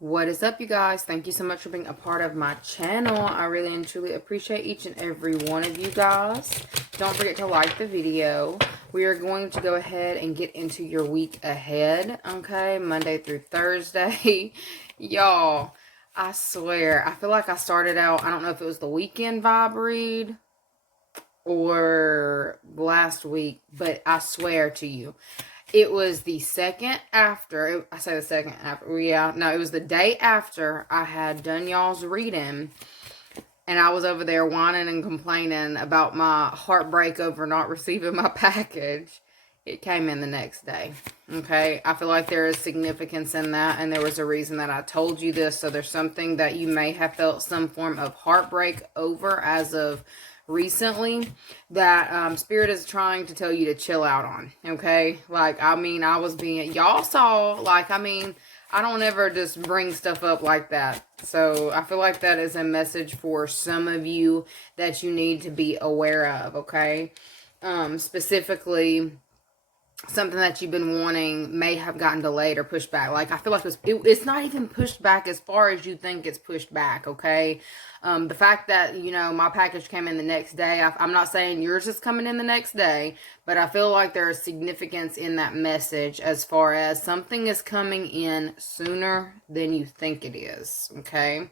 What is up, you guys? Thank you so much for being a part of my channel. I really and truly appreciate each and every one of you guys. Don't forget to like the video. We are going to go ahead and get into your week ahead, okay? Monday through Thursday. Y'all, I swear, I feel like I started out, I don't know if it was the weekend vibe read or last week, but I swear to you, it was the second after, I say the second after, yeah, no, it was the day after I had done y'all's reading, and I was over there whining and complaining about my heartbreak over not receiving my package. It came in the next day, okay? I feel like there is significance in that, and there was a reason that I told you this, so there's something that you may have felt some form of heartbreak over as of recently that Spirit is trying to tell you to chill out on, okay? Like, I mean, I was being, y'all saw, like, I mean, I don't ever just bring stuff up like that. So I feel like that is a message for some of you that you need to be aware of, okay? Specifically, something that you've been wanting may have gotten delayed or pushed back. Like, I feel like it's not even pushed back as far as you think it's pushed back, okay? The fact that, you know, my package came in the next day, I'm not saying yours is coming in the next day, but I feel like there is significance in that message as far as something is coming in sooner than you think it is, okay?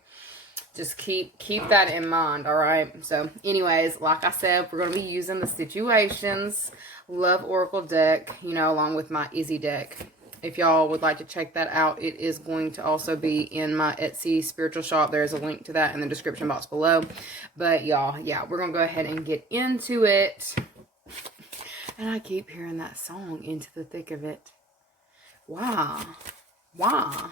Just keep that in mind, all right? So, anyways, like I said, we're going to be using the Situations Love Oracle deck, you know, along with my Izzy deck. If y'all would like to check that out, it is going to also be in my Etsy spiritual shop. There's a link to that in the description box below. But, y'all, yeah, we're going to go ahead and get into it. And I keep hearing that song, Into the Thick of It. Wow. Wow.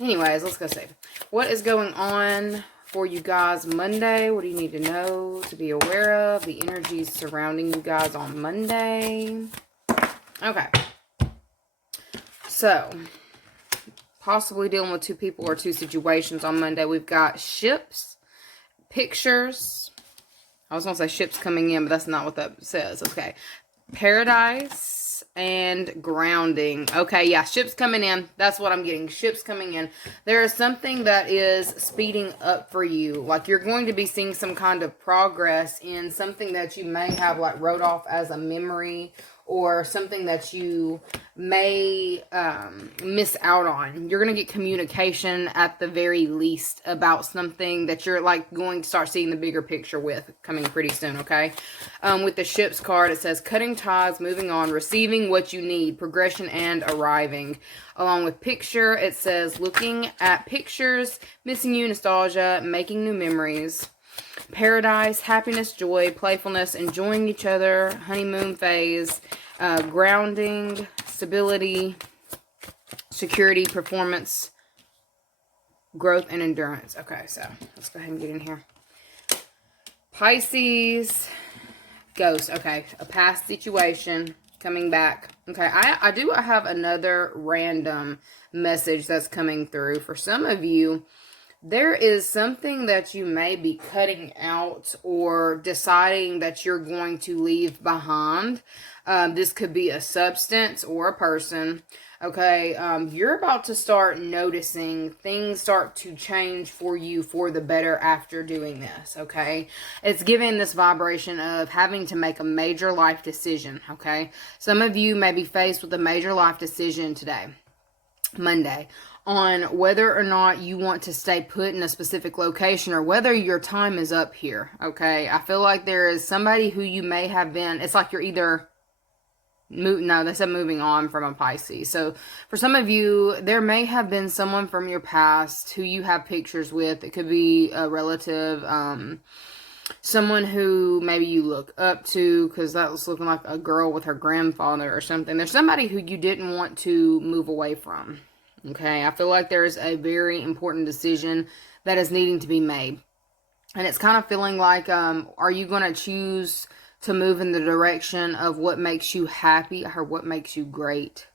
Anyways, let's go see. What is going on for you guys Monday? What do you need to know, to be aware of? The energies surrounding you guys on Monday. Okay. So, possibly dealing with two people or two situations on Monday. We've got ships, pictures. I was going to say ships coming in, but that's not what that says. Okay. Paradise and grounding. Okay, yeah, ships coming in. That's what I'm getting. Ships coming in. There is something that is speeding up for you. Like, you're going to be seeing some kind of progress in something that you may have, like, wrote off as a memory, or something that you may miss out on. You're going to get communication at the very least about something that you're, like, going to start seeing the bigger picture with coming pretty soon, okay? With the ships card, it says cutting ties, moving on, receiving what you need, progression and arriving. Along with picture, it says looking at pictures, missing you, nostalgia, making new memories. Paradise, happiness, joy, playfulness, enjoying each other, honeymoon phase, grounding, stability, security, performance, growth, and endurance. Okay, so let's go ahead and get in here. Pisces, ghost. Okay, a past situation coming back. Okay, I do have another random message that's coming through. For some of you, there is something that you may be cutting out or deciding that you're going to leave behind. This could be a substance or a person. Okay, you're about to start noticing things start to change for you for the better after doing this, okay? It's giving this vibration of having to make a major life decision, okay? Some of you may be faced with a major life decision today, Monday, on whether or not you want to stay put in a specific location or whether your time is up here, okay? I feel like there is somebody who you may have been, it's like you're either, no, they said moving on from a Pisces. So for some of you, there may have been someone from your past who you have pictures with. It could be a relative, someone who maybe you look up to, because that was looking like a girl with her grandfather or something. There's somebody who you didn't want to move away from. Okay, I feel like there's a very important decision that is needing to be made. And it's kind of feeling like, are you going to choose to move in the direction of what makes you happy or what makes you great.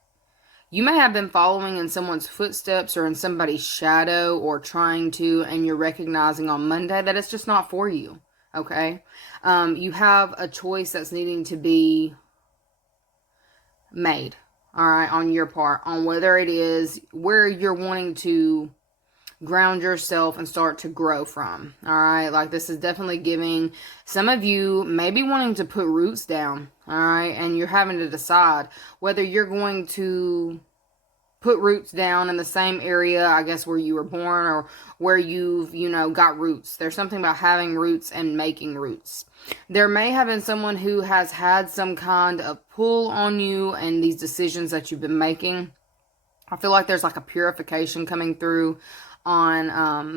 You may have been following in someone's footsteps or in somebody's shadow or trying to, and you're recognizing on Monday that it's just not for you. Okay? You have a choice that's needing to be made, all right, on your part, on whether it is where you're wanting to ground yourself and start to grow from. All right, like this is definitely giving some of you maybe wanting to put roots down. All right, and you're having to decide whether you're going to put roots down in the same area, I guess, where you were born, or where you've, got roots. There's something about having roots and making roots. There may have been someone who has had some kind of pull on you and these decisions that you've been making. I feel like there's like a purification coming through on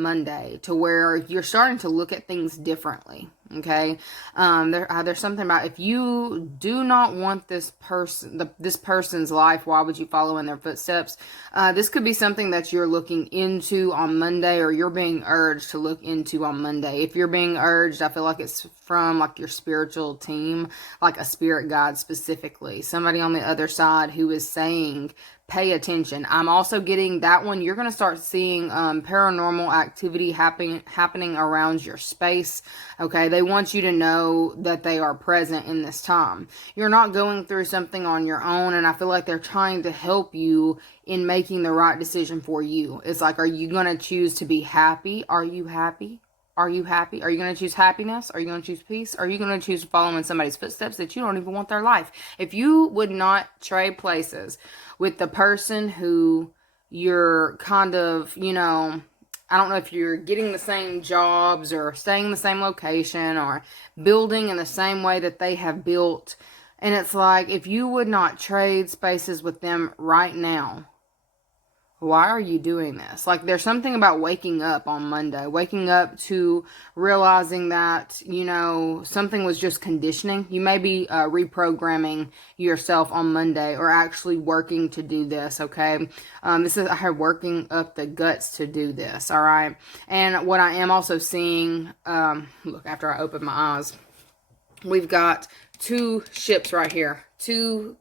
Monday, to where you're starting to look at things differently. Okay, there's something about, if you do not want this person's life, why would you follow in their footsteps? This could be something that you're looking into on Monday, or you're being urged to look into on Monday. If you're being urged, I feel like it's from like your spiritual team, like a spirit guide specifically, somebody on the other side who is saying, pay attention. I'm also getting that one. You're going to start seeing paranormal activity happening around your space. Okay, they want you to know that they are present in this time. You're not going through something on your own, and I feel like they're trying to help you in making the right decision for you. It's like, are you going to choose to be happy? Are you happy? Are you happy? Are you going to choose happiness? Are you going to choose peace? Are you going to choose to follow in somebody's footsteps that you don't even want their life? If you would not trade places with the person who you're kind of, I don't know if you're getting the same jobs or staying in the same location or building in the same way that they have built. And it's like, if you would not trade spaces with them right now, why are you doing this? Like, there's something about waking up on Monday, waking up to realizing that, something was just conditioning. You may be reprogramming yourself on Monday, or actually working to do this, okay? This is her working up the guts to do this, all right? And what I am also seeing, look, after I open my eyes, we've got two ships right here, two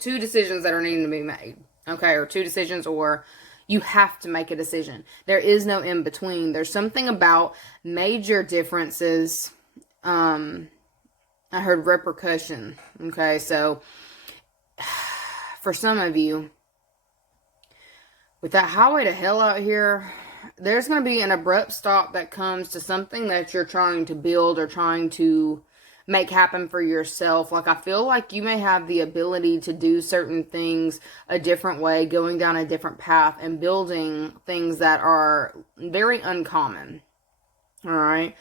decisions that are needing to be made. Okay, or two decisions, or you have to make a decision. There is no in between. There's something about major differences. I heard repercussion. Okay, so for some of you, with that highway to hell out here, there's going to be an abrupt stop that comes to something that you're trying to build or trying to make happen for yourself. Like, I feel like you may have the ability to do certain things a different way, going down a different path and building things that are very uncommon. All right.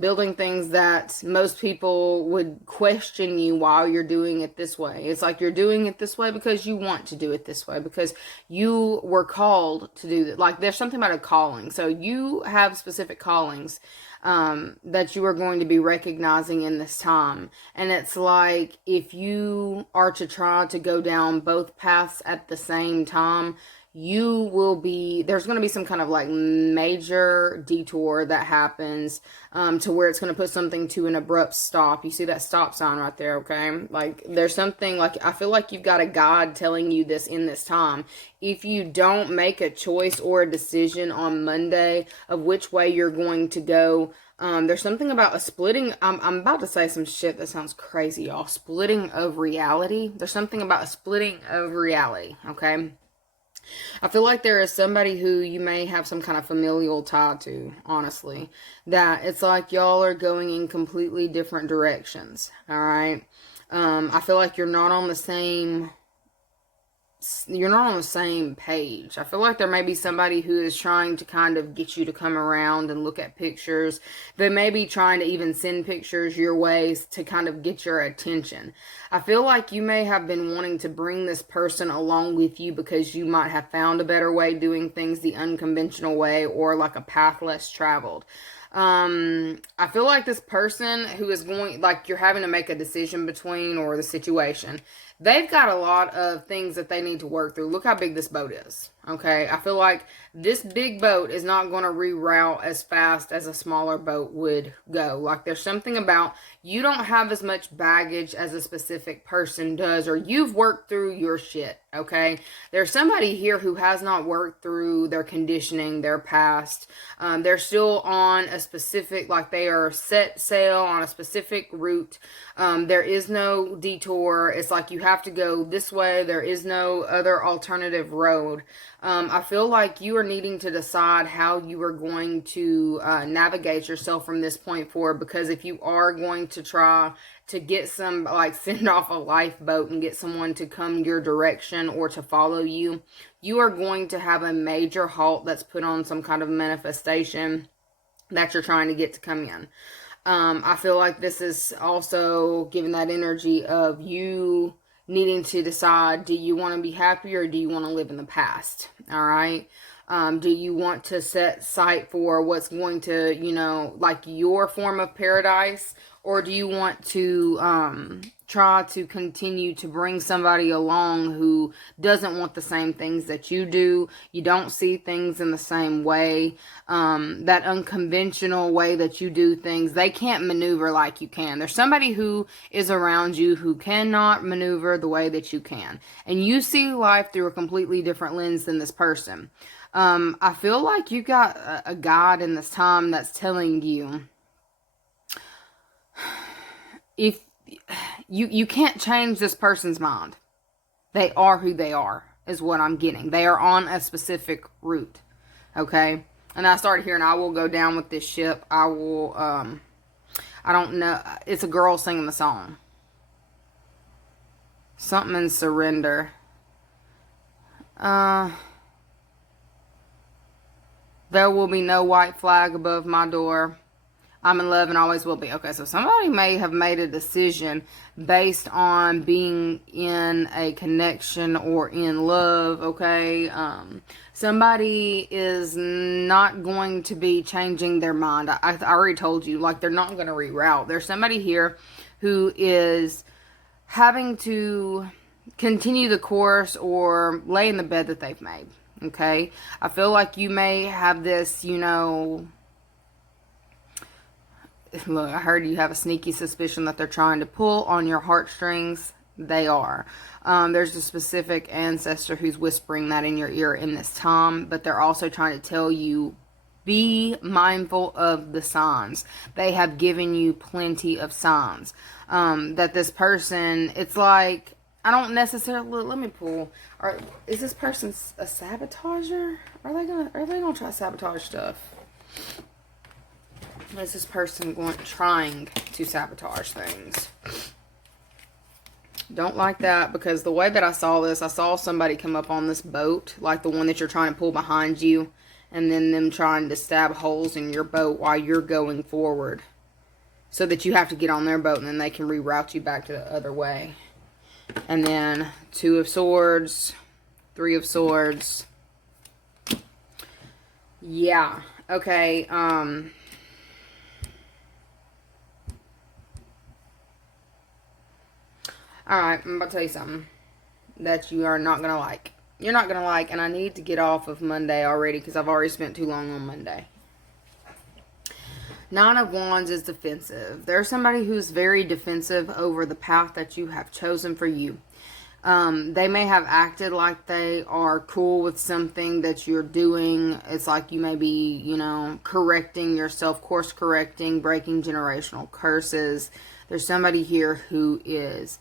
Building things that most people would question you while you're doing it this way. It's like you're doing it this way because you want to do it this way, because you were called to do that. Like, there's something about a calling. So you have specific callings that you are going to be recognizing in this time. And it's like, if you are to try to go down both paths at the same time, there's going to be some kind of like major detour that happens to where it's going to put something to an abrupt stop. You see that stop sign right there, okay? Like, there's something, like, I feel like you've got a God telling you this in this time. If you don't make a choice or a decision on Monday of which way you're going to go, there's something about a splitting. I'm about to say some shit that sounds crazy, y'all. Splitting of reality. There's something about a splitting of reality, okay? I feel like there is somebody who you may have some kind of familial tie to, honestly. That it's like y'all are going in completely different directions, alright? I feel like you're not on the same page. I feel like there may be somebody who is trying to kind of get you to come around and look at pictures. They may be trying to even send pictures your ways to kind of get your attention. I feel like you may have been wanting to bring this person along with you because you might have found a better way doing things the unconventional way, or like a path less traveled. I feel like this person who is going, like, you're having to make a decision between, or the situation, they've got a lot of things that they need to work through. Look how big this boat is. Okay, I feel like this big boat is not going to reroute as fast as a smaller boat would go. Like, there's something about you don't have as much baggage as a specific person does, or you've worked through your shit. Okay, there's somebody here who has not worked through their conditioning, their past. They're still on a specific, like, they are set sail on a specific route. There is no detour. It's like you have to go this way. There is no other alternative road. I feel like you are needing to decide how you are going to navigate yourself from this point forward, because if you are going to try to get some, like, send off a lifeboat and get someone to come your direction or to follow you, you are going to have a major halt that's put on some kind of manifestation that you're trying to get to come in. I feel like this is also giving that energy of you needing to decide, do you want to be happy or do you want to live in the past? All right. Do you want to set sight for what's going to, you know, like your form of paradise? Or do you want to try to continue to bring somebody along who doesn't want the same things that you do? You don't see things in the same way. That unconventional way that you do things, they can't maneuver like you can. There's somebody who is around you who cannot maneuver the way that you can. And you see life through a completely different lens than this person. I feel like you got a guide in this time that's telling you, if you can't change this person's mind. They are who they are, is what I'm getting. They are on a specific route. Okay? And I started hearing, I will go down with this ship. I will, I don't know. It's a girl singing the song. Something in surrender. There will be no white flag above my door. I'm in love and always will be. Okay, so somebody may have made a decision based on being in a connection or in love, okay? Somebody is not going to be changing their mind. I already told you, like, they're not going to reroute. There's somebody here who is having to continue the course or lay in the bed that they've made, okay? I feel like you may have this, you know... Look, I heard you have a sneaky suspicion that they're trying to pull on your heartstrings. They are. There's a specific ancestor who's whispering that in your ear in this time, but they're also trying to tell you, be mindful of the signs. They have given you plenty of signs. That this person, it's like, I don't necessarily, let me pull. Is this person a sabotager? Are they gonna try to sabotage stuff? Is this person trying to sabotage things? Don't like that, because the way that I saw this, I saw somebody come up on this boat, like the one that you're trying to pull behind you, and then them trying to stab holes in your boat while you're going forward, so that you have to get on their boat and then they can reroute you back to the other way. And then 2 of Swords, 3 of Swords. Yeah. Okay. Alright, I'm about to tell you something that you are not going to like. You're not going to like, and I need to get off of Monday already because I've already spent too long on Monday. 9 of Wands is defensive. There's somebody who's very defensive over the path that you have chosen for you. They may have acted like they are cool with something that you're doing. It's like you may be, you know, correcting yourself, course correcting, breaking generational curses. There's somebody here who is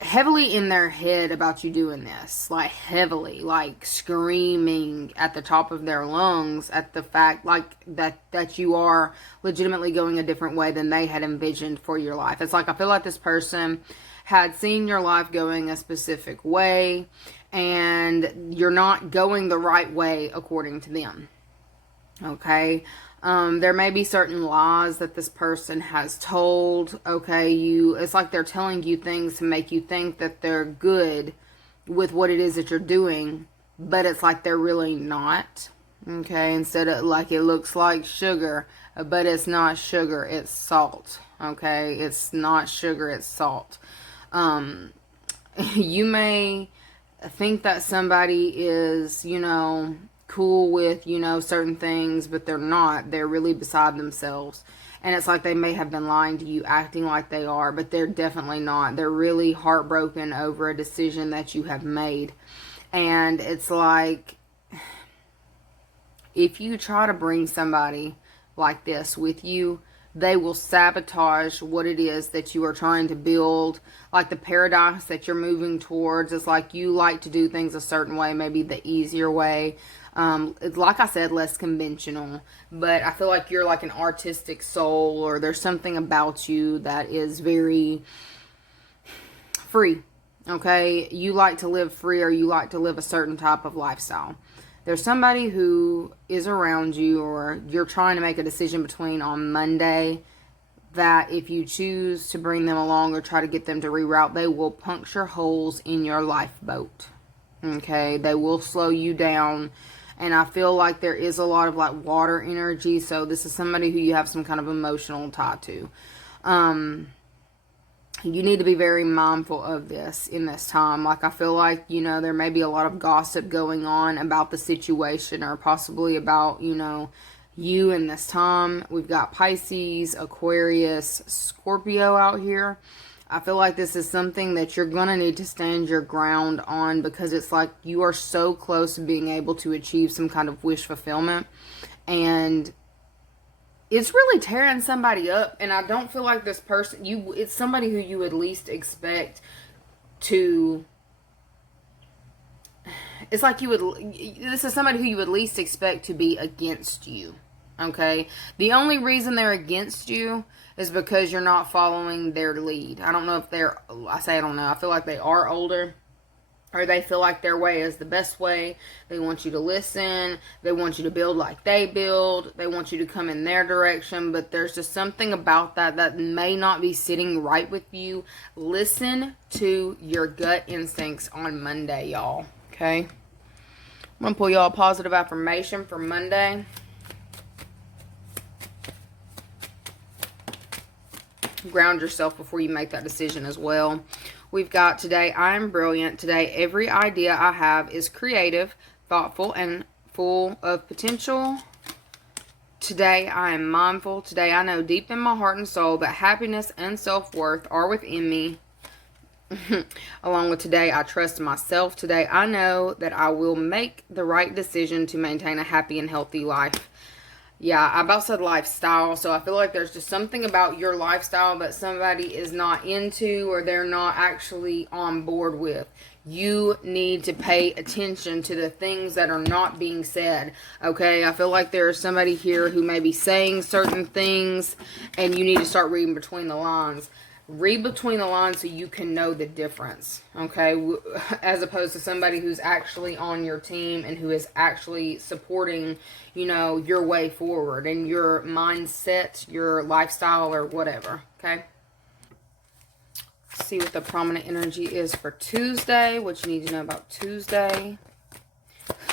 heavily in their head about you doing this, like heavily, like screaming at the top of their lungs at the fact, like, that you are legitimately going a different way than they had envisioned for your life. It's like, I feel like this person had seen your life going a specific way and you're not going the right way according to them. Okay. There may be certain lies that this person has told. Okay, it's like they're telling you things to make you think that they're good with what it is that you're doing, but it's like they're really not. Okay, instead of, like, it looks like sugar, but it's not sugar, it's salt. Okay, it's not sugar, it's salt. You may think that somebody is, cool with, certain things, but they're not. They're really beside themselves. And it's like they may have been lying to you, acting like they are, but they're definitely not. They're really heartbroken over a decision that you have made. And it's like, if you try to bring somebody like this with you, they will sabotage what it is that you are trying to build. Like the paradox that you're moving towards. It's like you like to do things a certain way, maybe the easier way. Like I said, less conventional. But I feel like you're like an artistic soul, or there's something about you that is very free. Okay? You like to live free, or you like to live a certain type of lifestyle. There's somebody who is around you, or you're trying to make a decision between on Monday, that if you choose to bring them along or try to get them to reroute, they will puncture holes in your lifeboat. Okay? They will slow you down. And I feel like there is a lot of like water energy. So this is somebody who you have some kind of emotional tie to. You need to be very mindful of this in this time. Like, I feel like, there may be a lot of gossip going on about the situation, or possibly about, you in this time. We've got Pisces, Aquarius, Scorpio out here. I feel like this is something that you're going to need to stand your ground on, because it's like you are so close to being able to achieve some kind of wish fulfillment. And it's really tearing somebody up. And I don't feel like this person, it's somebody who you would least expect to, it's like this is somebody who you would least expect to be against you. Okay? The only reason they're against you is because you're not following their lead. I don't know if I don't know. I feel like they are older, or they feel like their way is the best way. They want you to listen. They want you to build like they build. They want you to come in their direction. But there's just something about that may not be sitting right with you. Listen to your gut instincts on Monday, y'all. Okay? I'm going to pull y'all a positive affirmation for Monday. Ground yourself before you make that decision as well. We've got today, I am brilliant. Today, every idea I have is creative, thoughtful, and full of potential. Today, I am mindful. Today, I know deep in my heart and soul that happiness and self-worth are within me. Along with today, I trust myself. Today, I know that I will make the right decision to maintain a happy and healthy life. Yeah, I about said lifestyle, so I feel like there's just something about your lifestyle that somebody is not into, or they're not actually on board with. You need to pay attention to the things that are not being said, okay? I feel like there's somebody here who may be saying certain things, and you need to start reading between the lines. Read between the lines so you can know the difference, okay? As opposed to somebody who's actually on your team and who is actually supporting, your way forward and your mindset, your lifestyle, or whatever, okay? Let's see what the prominent energy is for Tuesday. What you need to know about Tuesday.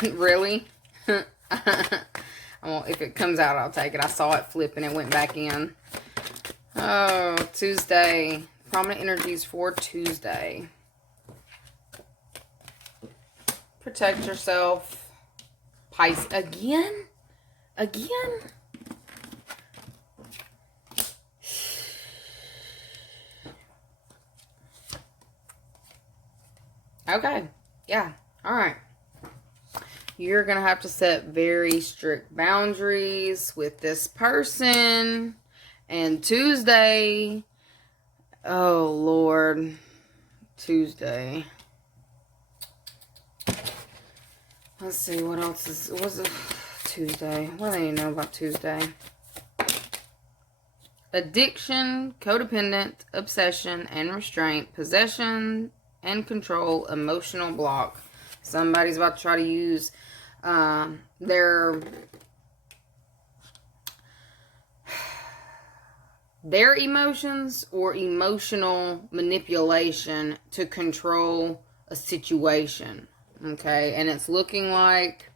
Really? Well, if it comes out, I'll take it. I saw it flip and it went back in. Oh, Tuesday. Prominent energies for Tuesday. Protect yourself. Pisces. Again? Again? Okay. Yeah. All right. You're going to have to set very strict boundaries with this person. And Tuesday, oh Lord, Tuesday. Let's see, what else was it? Tuesday. What do they know about Tuesday? Addiction, codependent, obsession, and restraint, possession and control, emotional block. Somebody's about to try to use their emotions or emotional manipulation to control a situation. Okay, and it's looking like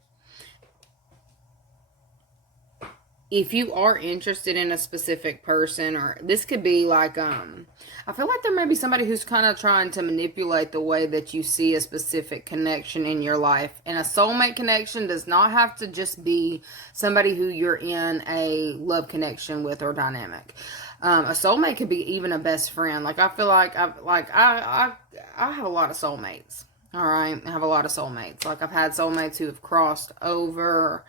if you are interested in a specific person, or this could be like, I feel like there may be somebody who's kind of trying to manipulate the way that you see a specific connection in your life. And a soulmate connection does not have to just be somebody who you're in a love connection with or dynamic. A soulmate could be even a best friend. Like, I feel like I have a lot of soulmates. All right, I have a lot of soulmates. Like, I've had soulmates who have crossed over.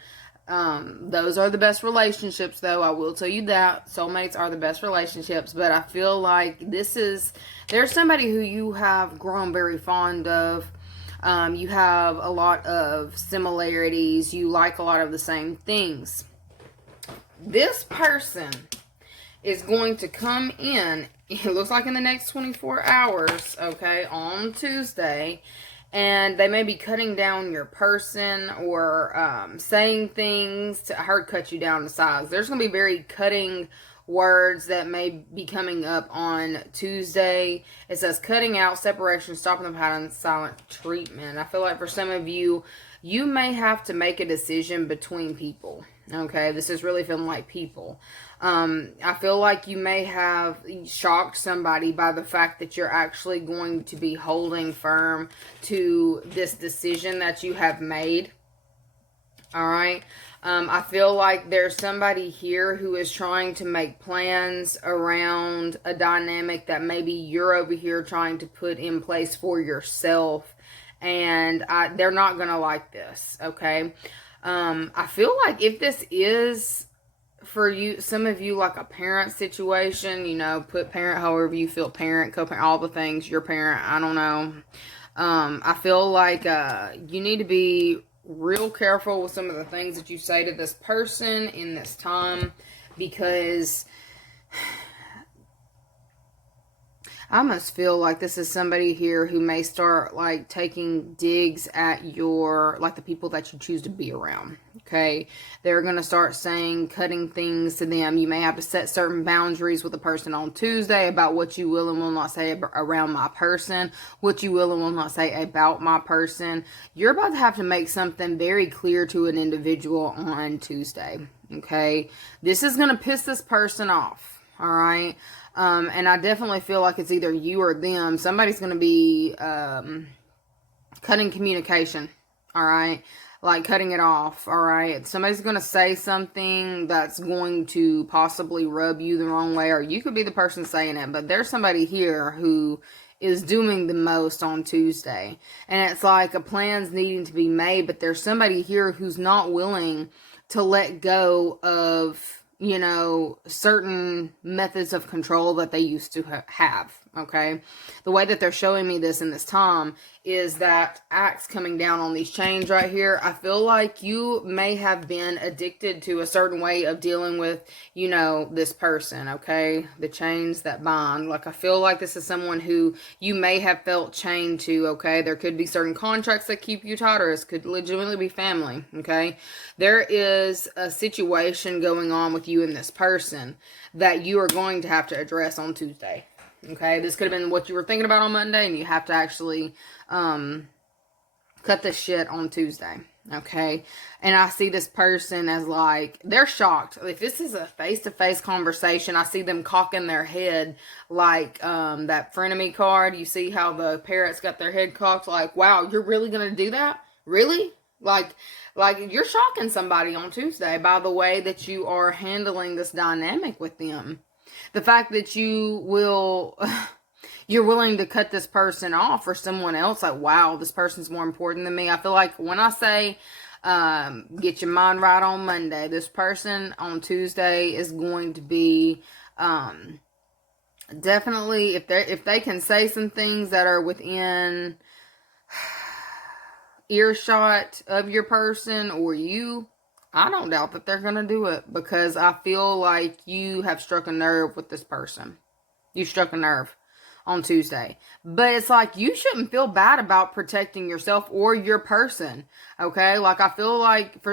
Those are the best relationships, though. I will tell you that soulmates are the best relationships. But I feel like there's somebody who you have grown very fond of. You have a lot of similarities. You like a lot of the same things. This person is going to come in, it looks like in the next 24 hours, okay, on Tuesday. And they may be cutting down your person, or saying things to, I heard cut you down to size. There's going to be very cutting words that may be coming up on Tuesday. It says cutting out, separation, stopping the pattern, silent treatment. I feel like for some of you, you may have to make a decision between people. Okay, this is really feeling like people. I feel like you may have shocked somebody by the fact that you're actually going to be holding firm to this decision that you have made. All right. I feel like there's somebody here who is trying to make plans around a dynamic that maybe you're over here trying to put in place for yourself. And they're not going to like this. Okay. I feel like if this is for you, some of you, like a parent situation, you know, put parent however you feel, parent, co-parent, all the things, your parent, I don't know. I feel like you need to be real careful with some of the things that you say to this person in this time, because I almost feel like this is somebody here who may start like taking digs at your, like the people that you choose to be around. Okay. They're going to start saying, cutting things to them. You may have to set certain boundaries with a person on Tuesday about what you will and will not say around my person, what you will and will not say about my person. You're about to have to make something very clear to an individual on Tuesday. Okay. This is going to piss this person off. All right. And I definitely feel like it's either you or them. Somebody's going to be cutting communication, all right? Like cutting it off, all right? Somebody's going to say something that's going to possibly rub you the wrong way, or you could be the person saying it, but there's somebody here who is doing the most on Tuesday. And it's like a plan's needing to be made, but there's somebody here who's not willing to let go of, you know, certain methods of control that they used to have, okay? The way that they're showing me this in this time is that axe coming down on these chains right here. I feel like you may have been addicted to a certain way of dealing with, you know, this person, okay? The chains that bind. Like, I feel like this is someone who you may have felt chained to, okay? There could be certain contracts that keep you tight, or this could legitimately be family, okay? There is a situation going on with you and this person that you are going to have to address on Tuesday. Okay, this could have been what you were thinking about on Monday, and you have to actually cut this shit on Tuesday. Okay, and I see this person as like, they're shocked. If this is a face-to-face conversation, I see them cocking their head like that frenemy card. You see how the parrots got their head cocked, like, wow, you're really gonna do that? Really? Like you're shocking somebody on Tuesday by the way that you are handling this dynamic with them. The fact that you're willing to cut this person off for someone else, like, wow, this person's more important than me. I feel like when I say, get your mind right on Monday, this person on Tuesday is going to be, definitely, if they can say some things that are within earshot of your person or you, I don't doubt that they're going to do it, because I feel like you have struck a nerve with this person. You struck a nerve on Tuesday. But it's like, you shouldn't feel bad about protecting yourself or your person. Okay? Like, I feel like,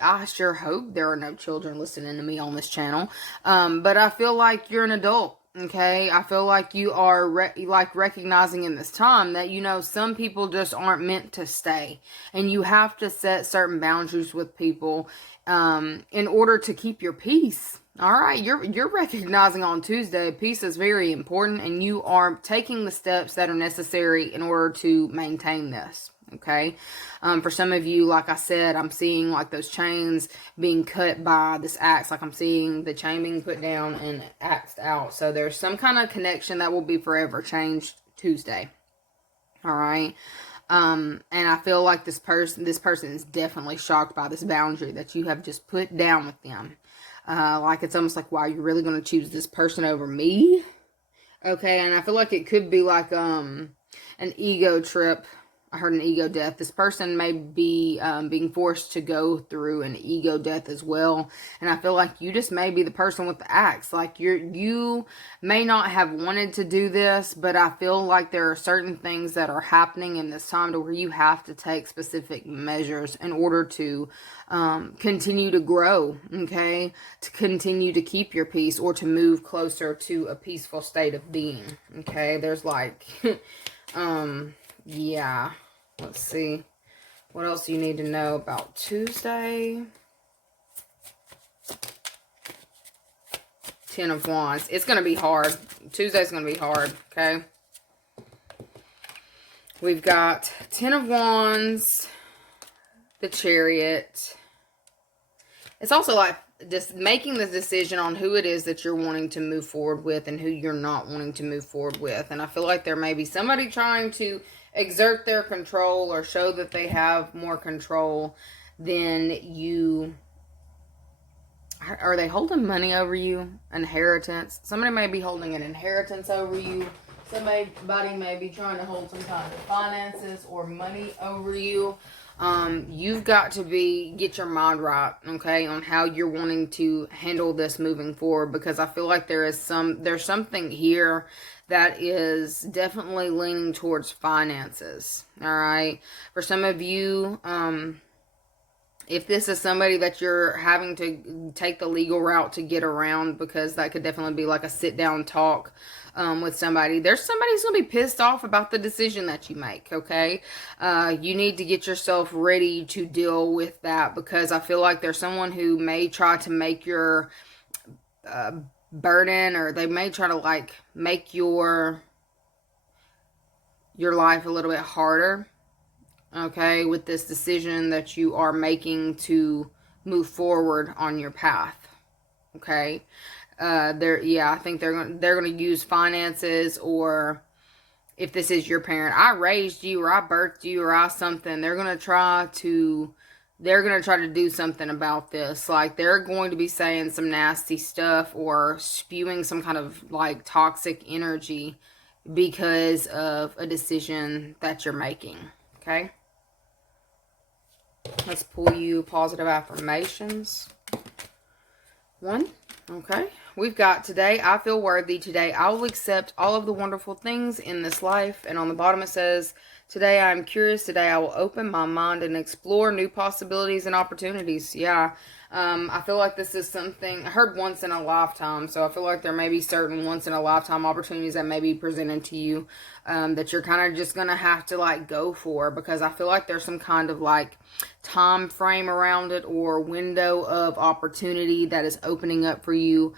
I sure hope there are no children listening to me on this channel. But I feel like you're an adult. Okay, I feel like you are recognizing in this time that, you know, some people just aren't meant to stay, and you have to set certain boundaries with people in order to keep your peace. All right, you're recognizing on Tuesday peace is very important, and you are taking the steps that are necessary in order to maintain this. Okay, for some of you, like I said, I'm seeing like those chains being cut by this axe. Like I'm seeing the chain being put down and axed out. So there's some kind of connection that will be forever changed Tuesday. All right. And I feel like this person is definitely shocked by this boundary that you have just put down with them. Like it's almost like, wow, you're really going to choose this person over me? Okay, and I feel like it could be like an ego trip. I heard an ego death. This person may be being forced to go through an ego death as well. And I feel like you just may be the person with the axe. Like you may not have wanted to do this, but I feel like there are certain things that are happening in this time to where you have to take specific measures in order to continue to grow, okay? To continue to keep your peace or to move closer to a peaceful state of being, okay? There's like, yeah. Let's see. What else do you need to know about Tuesday? 10 of Wands. It's going to be hard. Tuesday's going to be hard, okay? We've got 10 of Wands, the Chariot. It's also like just making the decision on who it is that you're wanting to move forward with and who you're not wanting to move forward with. And I feel like there may be somebody trying to exert their control or show that they have more control than you. Are they holding money over you? Inheritance. Somebody may be holding an inheritance over you. Somebody may be trying to hold some kind of finances or money over you. You've got to get your mind right, okay, on how you're wanting to handle this moving forward, because I feel like there's something here that is definitely leaning towards finances. All right, for some of you, if this is somebody that you're having to take the legal route to get around, because that could definitely be like a sit down talk with somebody. There's somebody who's going to be pissed off about the decision that you make, okay? You need to get yourself ready to deal with that, because I feel like there's someone who may try to make your burden, or they may try to like make your life a little bit harder, okay, with this decision that you are making to move forward on your path, okay? I think they're going to use finances, or if this is your parent, I raised you, or I birthed you, or I something, they're going to try to do something about this. Like they're going to be saying some nasty stuff or spewing some kind of like toxic energy because of a decision that you're making, okay? Let's pull you positive affirmations. 1. Okay. We've got today, I feel worthy. Today, I will accept all of the wonderful things in this life. And on the bottom it says, today I am curious. Today I will open my mind and explore new possibilities and opportunities. Yeah. I feel like this is something I heard once in a lifetime. So I feel like there may be certain once in a lifetime opportunities that may be presented to you that you're kind of just going to have to like go for, because I feel like there's some kind of like time frame around it or window of opportunity that is opening up for you.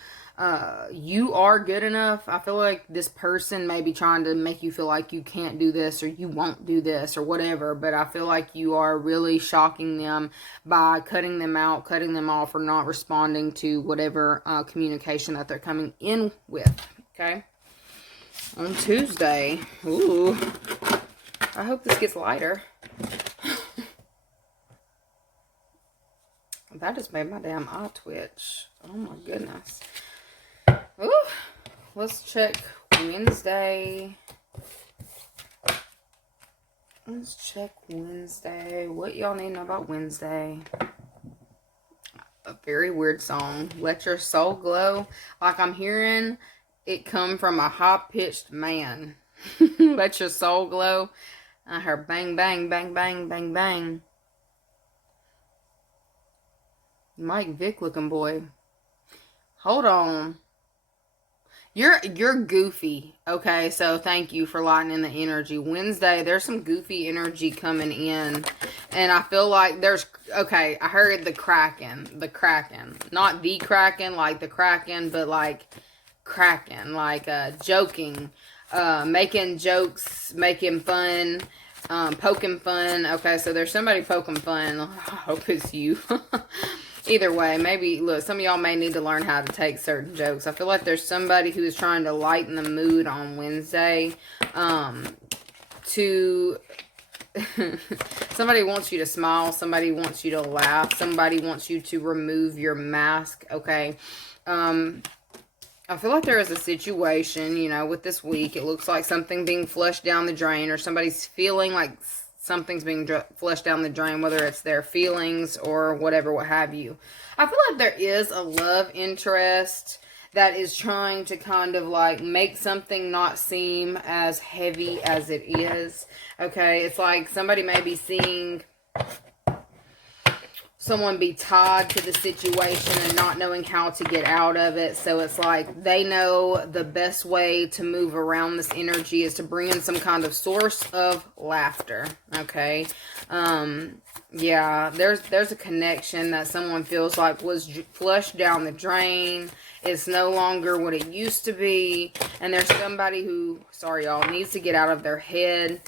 You are good enough. I feel like this person may be trying to make you feel like you can't do this or you won't do this or whatever, but I feel like you are really shocking them by cutting them out, cutting them off, or not responding to whatever communication that they're coming in with, okay? On Tuesday, ooh, I hope this gets lighter. That just made my damn eye twitch. Oh my goodness. Ooh, let's check Wednesday. Let's check Wednesday. What y'all need to know about Wednesday? A very weird song. Let Your Soul Glow. Like I'm hearing it come from a high-pitched man. Let your soul glow. I heard bang, bang, bang, bang, bang, bang. Mike Vick looking boy. Hold on. You're goofy. Okay, so thank you for lightening the energy. Wednesday, there's some goofy energy coming in. And I feel like there's, okay, I heard the Kraken. The Kraken. Not the Kraken, like the Kraken, but like Kraken. Like joking. Making jokes, making fun, poking fun. Okay, so there's somebody poking fun. I hope it's you. Either way, maybe, look, some of y'all may need to learn how to take certain jokes. I feel like there's somebody who is trying to lighten the mood on Wednesday. To somebody wants you to smile. Somebody wants you to laugh. Somebody wants you to remove your mask. Okay. I feel like there is a situation, you know, with this week. It looks like something being flushed down the drain, or somebody's feeling like something's being flushed down the drain, whether it's their feelings or whatever, what have you. I feel like there is a love interest that is trying to kind of like make something not seem as heavy as it is. Okay, it's like somebody may be seeing someone be tied to the situation and not knowing how to get out of it. So it's like they know the best way to move around this energy is to bring in some kind of source of laughter. Okay. Yeah, there's a connection that someone feels like was flushed down the drain. It's no longer what it used to be. And there's somebody who, sorry y'all, needs to get out of their head.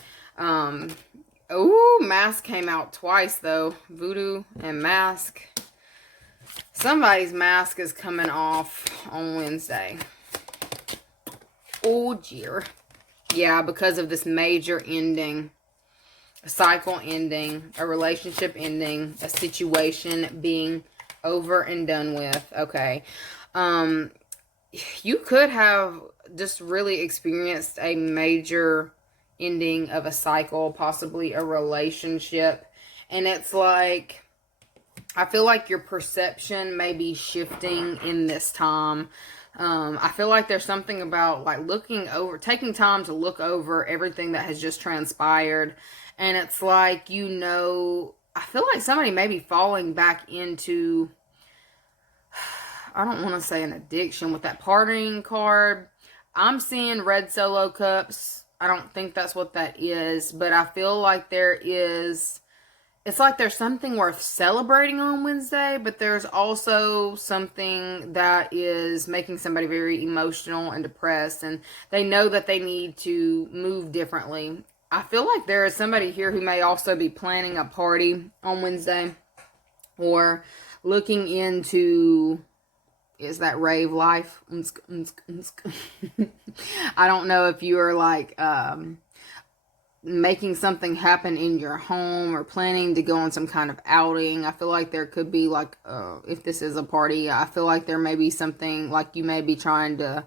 Oh, mask came out twice, though. Voodoo and mask. Somebody's mask is coming off on Wednesday. Oh, dear. Yeah, because of this major ending. A cycle ending. A relationship ending. A situation being over and done with. Okay. You could have just really experienced a major ending of a cycle, possibly a relationship, and it's like I feel like your perception may be shifting in this time. I feel like there's something about like taking time to look over everything that has just transpired, and it's like, you know, I feel like somebody may be falling back into, I don't want to say an addiction with that partying card. I'm seeing red solo cups. I don't think that's what that is, but I feel like it's like there's something worth celebrating on Wednesday, but there's also something that is making somebody very emotional and depressed, and they know that they need to move differently. I feel like there is somebody here who may also be planning a party on Wednesday, or looking into, is that rave life? I don't know if you are like making something happen in your home or planning to go on some kind of outing. I feel like there could be like, if this is a party, I feel like there may be something like you may be trying to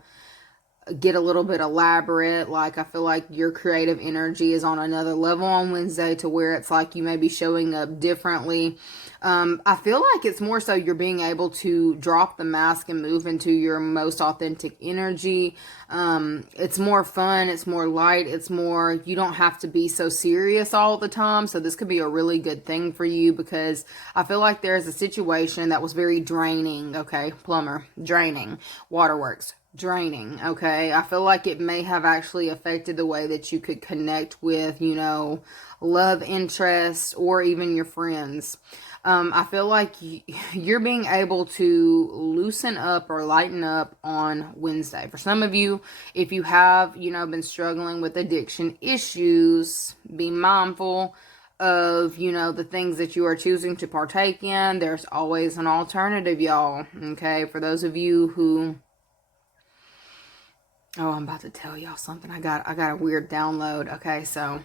get a little bit elaborate. Like, I feel like your creative energy is on another level on Wednesday, to where it's like you may be showing up differently. I feel like it's more so you're being able to drop the mask and move into your most authentic energy. It's more fun. It's more light. It's more, you don't have to be so serious all the time. So this could be a really good thing for you, because I feel like there's a situation that was very draining. Okay. Plumber, draining. Waterworks, draining. Okay. I feel like it may have actually affected the way that you could connect with, you know, love interests or even your friends. I feel like you're being able to loosen up or lighten up on Wednesday. For some of you, if you have, you know, been struggling with addiction issues, be mindful of, you know, the things that you are choosing to partake in. There's always an alternative, y'all. Okay. For those of you who, oh, I'm about to tell y'all something. I got a weird download. Okay. So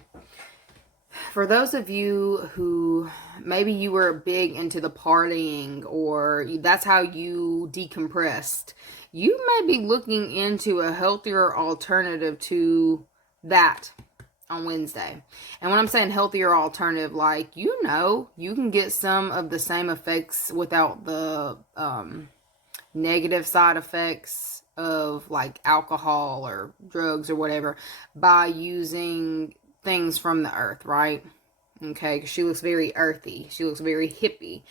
for those of you who maybe you were big into the partying, or that's how you decompressed, you may be looking into a healthier alternative to that on Wednesday. And when I'm saying healthier alternative, like, you know, you can get some of the same effects without the negative side effects of like alcohol or drugs or whatever, by using things from the earth, right? Okay, because she looks very earthy. She looks very hippie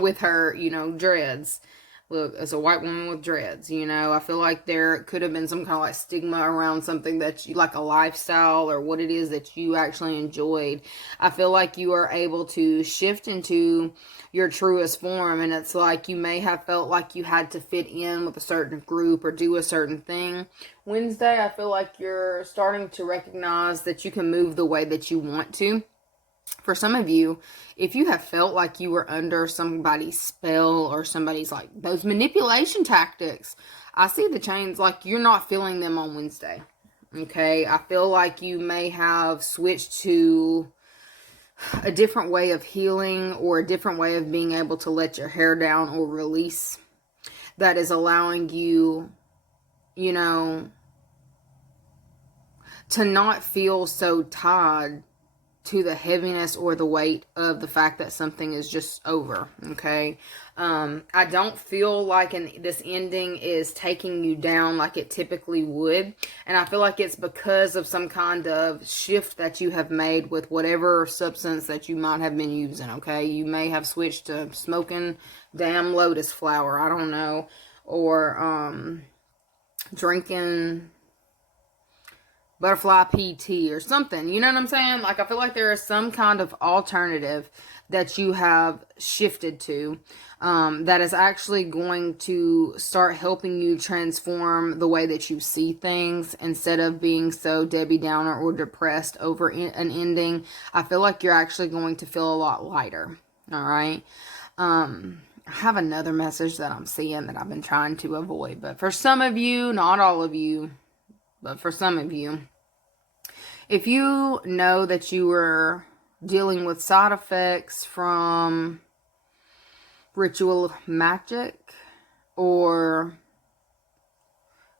with her, you know, dreads. Look, as a white woman with dreads, you know, I feel like there could have been some kind of like stigma around something that you like, a lifestyle or what it is that you actually enjoyed. I feel like you are able to shift into your truest form, and it's like you may have felt like you had to fit in with a certain group or do a certain thing. Wednesday, I feel like you're starting to recognize that you can move the way that you want to. For some of you, if you have felt like you were under somebody's spell or somebody's like those manipulation tactics, I see the chains, like you're not feeling them on Wednesday. Okay, I feel like you may have switched to a different way of healing or a different way of being able to let your hair down or release, that is allowing you, you know, to not feel so tied to the heaviness or the weight of the fact that something is just over. Okay. I don't feel like this ending is taking you down like it typically would. And I feel like it's because of some kind of shift that you have made with whatever substance that you might have been using. Okay. You may have switched to smoking damn lotus flower. I don't know. Or, drinking butterfly pea tea or something, you know what I'm saying? Like, I feel like there is some kind of alternative that you have shifted to, that is actually going to start helping you transform the way that you see things instead of being so Debbie Downer or depressed over an ending. I feel like you're actually going to feel a lot lighter. All right. I have another message that I'm seeing that I've been trying to avoid, but for some of you, not all of you, but for some of you, if you know that you were dealing with side effects from ritual magic, or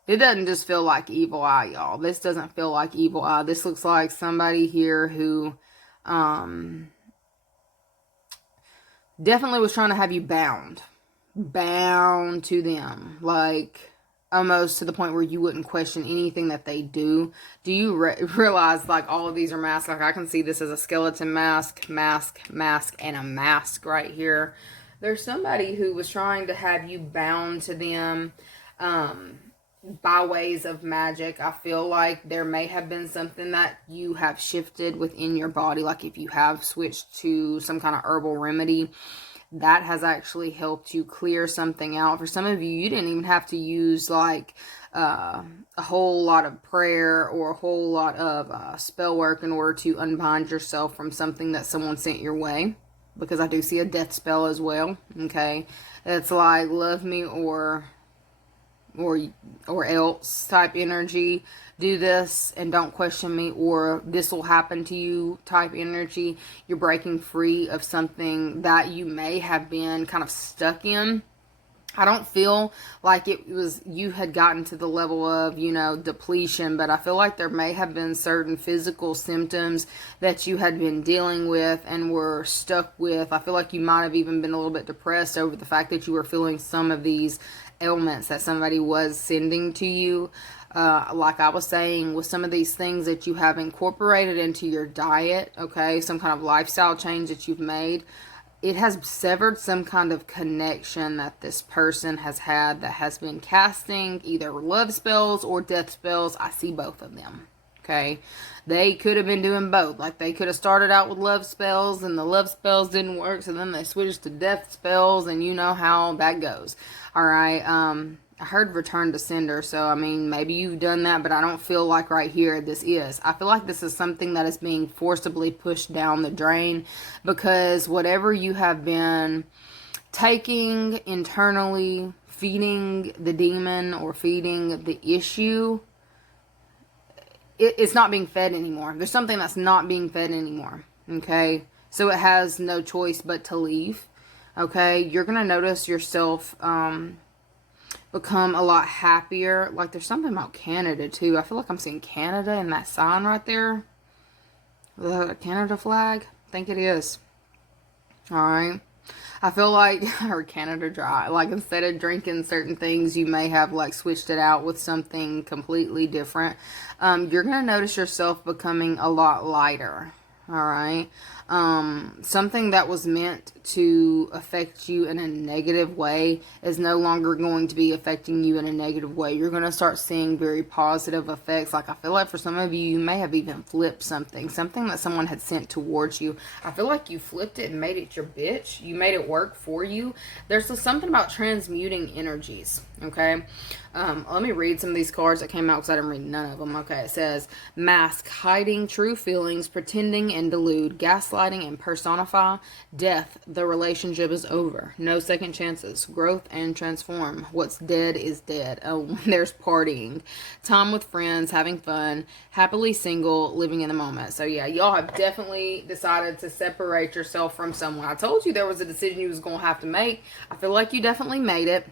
it doesn't just feel like evil eye, y'all. This doesn't feel like evil eye. This looks like somebody here who definitely was trying to have you bound to them, like almost to the point where you wouldn't question anything that they do. Do you realize, like, all of these are masks? Like, I can see this as a skeleton mask, and a mask right here. There's somebody who was trying to have you bound to them by ways of magic. I feel like there may have been something that you have shifted within your body. Like, if you have switched to some kind of herbal remedy, that has actually helped you clear something out. For some of you, you didn't even have to use like a whole lot of prayer or a whole lot of spell work in order to unbind yourself from something that someone sent your way. Because I do see a death spell as well. Okay, it's like love me or else type energy. Do this and don't question me, or this will happen to you type energy. You're breaking free of something that you may have been kind of stuck in. I don't feel like it was you had gotten to the level of, you know, depletion, but I feel like there may have been certain physical symptoms that you had been dealing with and were stuck with. I feel like you might have even been a little bit depressed over the fact that you were feeling some of these ailments that somebody was sending to you. Like I was saying, with some of these things that you have incorporated into your diet, okay, some kind of lifestyle change that you've made, it has severed some kind of connection that this person has had that has been casting either love spells or death spells. I see both of them. Okay, they could have been doing both. Like, they could have started out with love spells and the love spells didn't work, so then they switched to death spells, and you know how that goes. All right. I heard return to sender, so I mean, maybe you've done that, but I don't feel like right here this is. I feel like this is something that is being forcibly pushed down the drain, because whatever you have been taking internally, feeding the demon or feeding the issue, it's not being fed anymore. There's something that's not being fed anymore. Okay, so it has no choice but to leave. Okay, you're gonna notice yourself become a lot happier. Like, there's something about Canada too. I feel like I'm seeing Canada in that sign right there, the Canada flag. I think it is. All right, I feel like, or Canada Dry, like, instead of drinking certain things, you may have like switched it out with something completely different. You're gonna notice yourself becoming a lot lighter. All right. Something that was meant to affect you in a negative way is no longer going to be affecting you in a negative way. You're going to start seeing very positive effects. Like, I feel like for some of you, you may have even flipped something that someone had sent towards you. I feel like you flipped it and made it your bitch. You made it work for you. There's something about transmuting energies, okay? Let me read some of these cards that came out because I didn't read none of them. Okay, it says, mask, hiding true feelings, pretending and delude, gaslighting and personify, death, the relationship is over, no second chances, growth and transform, what's dead is dead. Oh, there's partying, time with friends, having fun, happily single, living in the moment. So yeah, y'all have definitely decided to separate yourself from someone. I told you there was a decision you was going to have to make. I feel like you definitely made it.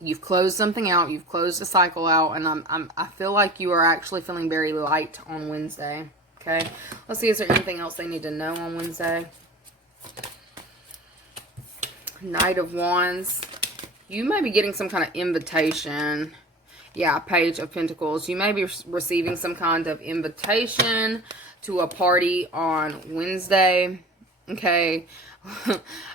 You've closed something out. You've closed a cycle out. And I feel like you are actually feeling very light on Wednesday. Okay. Let's see. Is there anything else they need to know on Wednesday? Knight of Wands. You may be getting some kind of invitation. Yeah, Page of Pentacles. You may be receiving some kind of invitation to a party on Wednesday. Okay.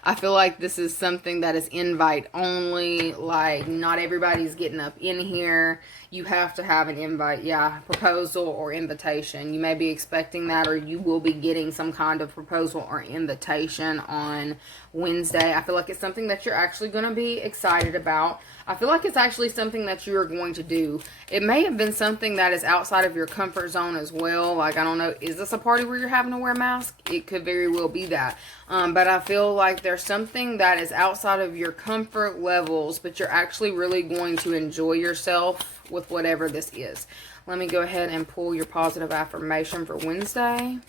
I feel like this is something that is invite only. Like, not everybody's getting up in here. You have to have an invite. Yeah, proposal or invitation. You may be expecting that, or you will be getting some kind of proposal or invitation on Wednesday. I feel like it's something that you're actually going to be excited about. I feel like it's actually something that you are going to do. It may have been something that is outside of your comfort zone as well. Like, I don't know, is this a party where you're having to wear a mask? It could very well be that. But I feel like there's something that is outside of your comfort levels, but you're actually really going to enjoy yourself with whatever this is. Let me go ahead and pull your positive affirmation for Wednesday.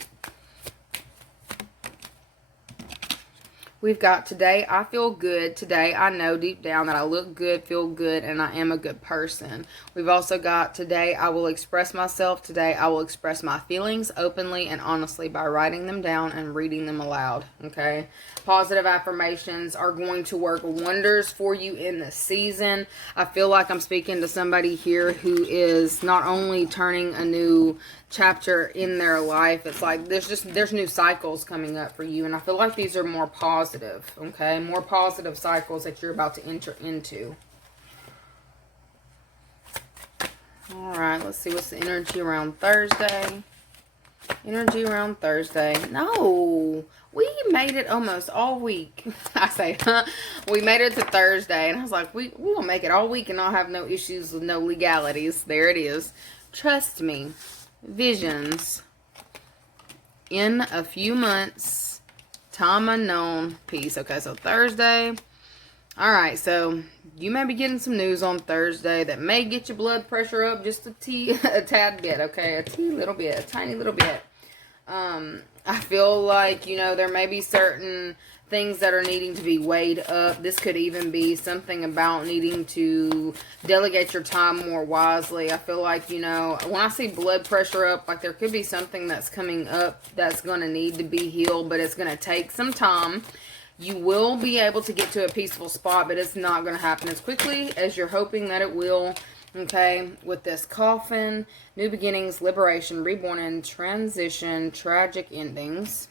We've got, today I feel good. Today I know deep down that I look good, feel good, and I am a good person. We've also got, today I will express myself. Today I will express my feelings openly and honestly by writing them down and reading them aloud. Okay. Positive affirmations are going to work wonders for you in this season. I feel like I'm speaking to somebody here who is not only turning a new chapter in their life. It's like there's new cycles coming up for you, and I feel like these are more positive. Okay, more positive cycles that you're about to enter into. All right, let's see what's the energy around Thursday. Energy around Thursday. No, we made it almost all week. I say, we made it to Thursday, and I was like, we will make it all week and not have no issues with no legalities. There it is. Trust me. Visions. In a few months. Time unknown. Peace. Okay, so Thursday. Alright, so you may be getting some news on Thursday that may get your blood pressure up just a tad bit, okay? A tiny little bit. I feel like, you know, there may be certain things that are needing to be weighed up. This could even be something about needing to delegate your time more wisely. I feel like, you know, when I see blood pressure up, like there could be something that's coming up that's going to need to be healed, but it's going to take some time. You will be able to get to a peaceful spot, but it's not going to happen as quickly as you're hoping that it will. Okay, with this coffin, new beginnings, liberation, reborn, and transition, tragic endings.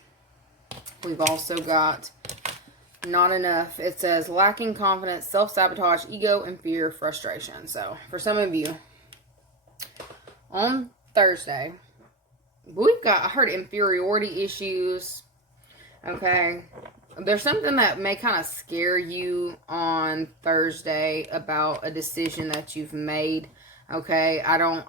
We've also got not enough. It says lacking confidence, self-sabotage, ego, and fear, frustration. So, for some of you, on Thursday, we've got, I heard inferiority issues. Okay. There's something that may kind of scare you on Thursday about a decision that you've made. Okay. I don't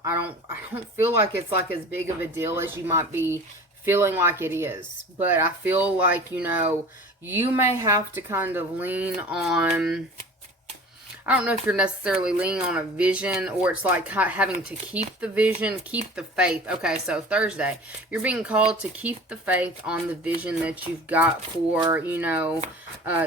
feel like it's like as big of a deal as you might be feeling like it is. But I feel like, you know, you may have to kind of lean on, I don't know if you're necessarily leaning on a vision, or it's like having to keep the vision, keep the faith. Okay, so Thursday, you're being called to keep the faith on the vision that you've got for, you know,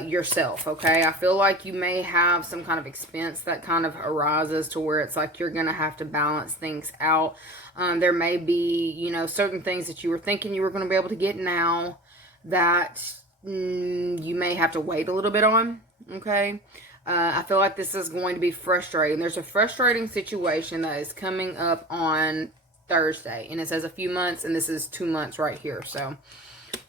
yourself, okay? I feel like you may have some kind of expense that kind of arises to where it's like you're going to have to balance things out. There may be, you know, certain things that you were thinking you were going to be able to get now that you may have to wait a little bit on, okay? I feel like this is going to be frustrating. There's a frustrating situation that is coming up on Thursday. And it says a few months, and this is 2 months right here. So,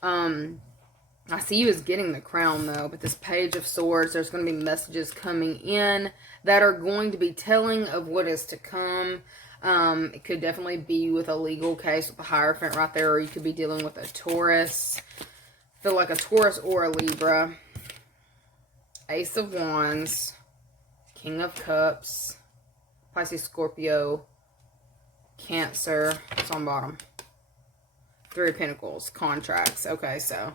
I see you as getting the crown, though, but this Page of Swords, there's going to be messages coming in that are going to be telling of what is to come. It could definitely be with a legal case with the Hierophant right there, or you could be dealing with a Taurus. I feel like a Taurus or a Libra. Ace of Wands. King of Cups. Pisces, Scorpio. Cancer. It's on bottom. Three of Pentacles. Contracts. Okay, so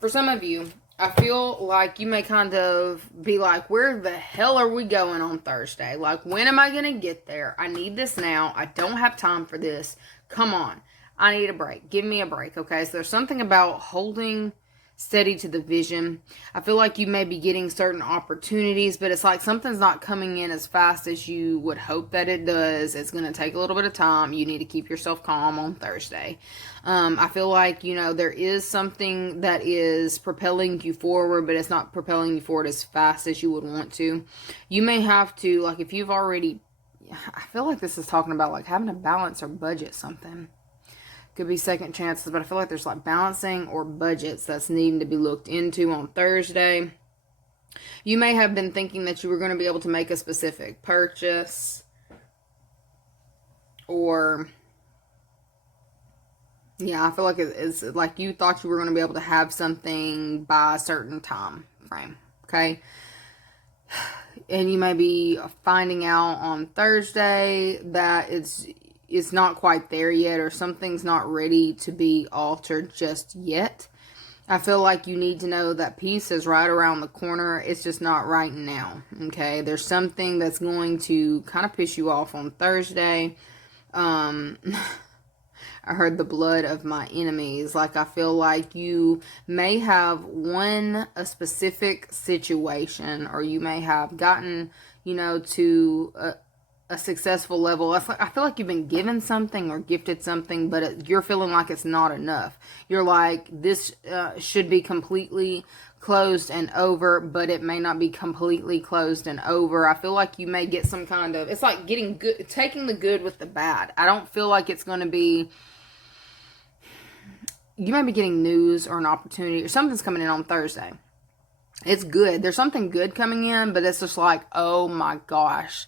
for some of you, I feel like you may kind of be like, where the hell are we going on Thursday? Like, when am I going to get there? I need this now. I don't have time for this. Come on. I need a break. Give me a break, okay? So there's something about holding steady to the vision. I feel like you may be getting certain opportunities, but it's like something's not coming in as fast as you would hope that it does. It's going to take a little bit of time. You need to keep yourself calm on Thursday. I feel like, you know, there is something that is propelling you forward, but it's not propelling you forward as fast as you would want to. You may have to, like, if you've already, I feel like this is talking about like having to balance or budget something. Could be second chances, but I feel like there's like balancing or budgets that's needing to be looked into on Thursday. You may have been thinking that you were going to be able to make a specific purchase, or yeah, I feel like it's like you thought you were going to be able to have something by a certain time frame, okay? And you may be finding out on Thursday that it's not quite there yet, or something's not ready to be altered just yet. I feel like you need to know that peace is right around the corner. It's just not right now, okay? There's something that's going to kind of piss you off on Thursday. I heard the blood of my enemies. Like, I feel like you may have won a specific situation, or you may have gotten, you know, to a successful level. I feel like you've been given something or gifted something, but you're feeling like it's not enough. You're like, this should be completely closed and over, but it may not be completely closed and over. I feel like you may get some kind of, it's like getting good, taking the good with the bad. I don't feel like it's going to be, you may be getting news or an opportunity or something's coming in on Thursday. It's good. There's something good coming in, but it's just like, oh my gosh,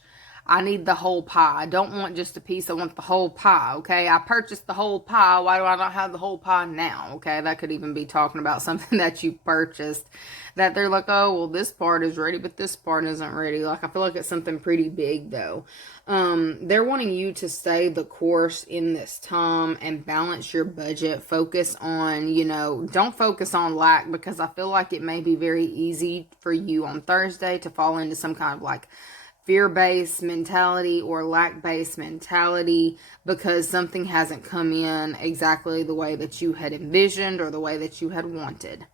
I need the whole pie. I don't want just a piece. I want the whole pie, okay? I purchased the whole pie. Why do I not have the whole pie now, okay? That could even be talking about something that you purchased that they're like, oh, well, this part is ready, but this part isn't ready. Like, I feel like it's something pretty big, though. They're wanting you to stay the course in this time and balance your budget. Focus on, you know, don't focus on lack, because I feel like it may be very easy for you on Thursday to fall into some kind of like fear-based mentality or lack-based mentality because something hasn't come in exactly the way that you had envisioned or the way that you had wanted.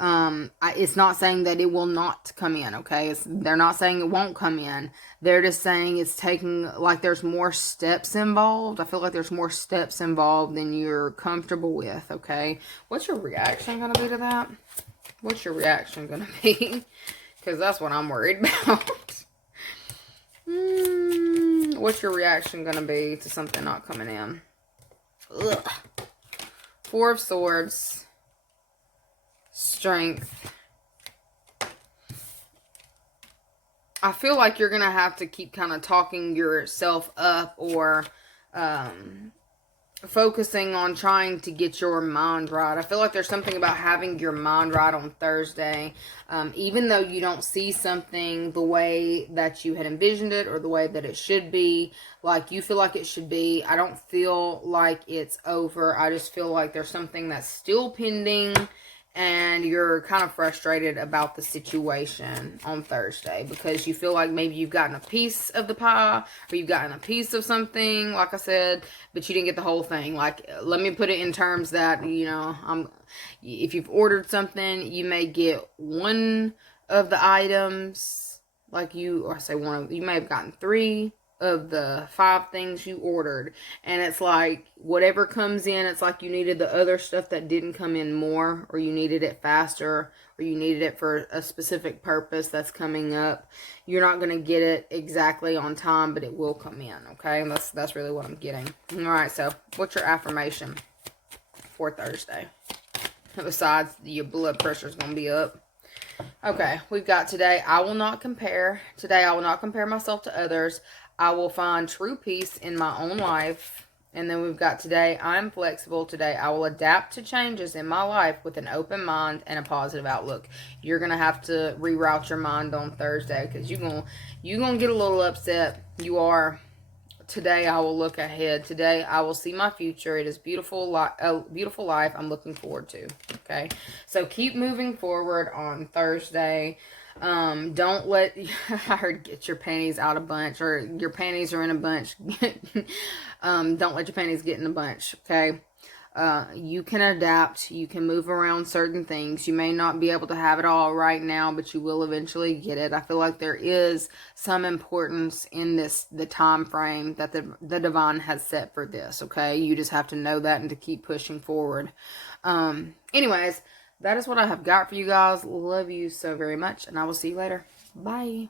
It's not saying that it will not come in, okay? They're not saying it won't come in. They're just saying it's taking, like, there's more steps involved. I feel like there's more steps involved than you're comfortable with, okay? What's your reaction going to be to that? What's your reaction going to be? Because that's what I'm worried about. What's your reaction going to be to something not coming in? Ugh. Four of Swords. Strength. I feel like you're going to have to keep kind of talking yourself up, or focusing on trying to get your mind right. I feel like there's something about having your mind right on Thursday. Even though you don't see something the way that you had envisioned it or the way that it should be, like you feel like it should be, I don't feel like it's over. I just feel like there's something that's still pending, and you're kind of frustrated about the situation on Thursday because you feel like maybe you've gotten a piece of the pie, or you've gotten a piece of something, like I said, but you didn't get the whole thing. Like, let me put it in terms that, you know, if you've ordered something, you may get one of the items, like you may have gotten 3 of the 5 things you ordered, and it's like whatever comes in, it's like you needed the other stuff that didn't come in more, or you needed it faster, or you needed it for a specific purpose that's coming up. You're not going to get it exactly on time, but it will come in, okay? And that's really what I'm getting. All right, so what's your affirmation for Thursday? Besides, your blood pressure is going to be up. Okay, we've got today, I will not compare. Today, I will not compare myself to others. I will find true peace in my own life. And then we've got today, I'm flexible. Today, I will adapt to changes in my life with an open mind and a positive outlook. You're going to have to reroute your mind on Thursday because you're gonna get a little upset. You are. Today, I will look ahead. Today, I will see my future. It is beautiful, a beautiful life I'm looking forward to. Okay, so keep moving forward on Thursday. Don't let, I heard get your panties out a bunch, or your panties are in a bunch. Don't let your panties get in a bunch. Okay. You can adapt. You can move around certain things. You may not be able to have it all right now, but you will eventually get it. I feel like there is some importance in the time frame that the divine has set for this. Okay, you just have to know that and to keep pushing forward. Anyways, that is what I have got for you guys. Love you so very much, and I will see you later. Bye.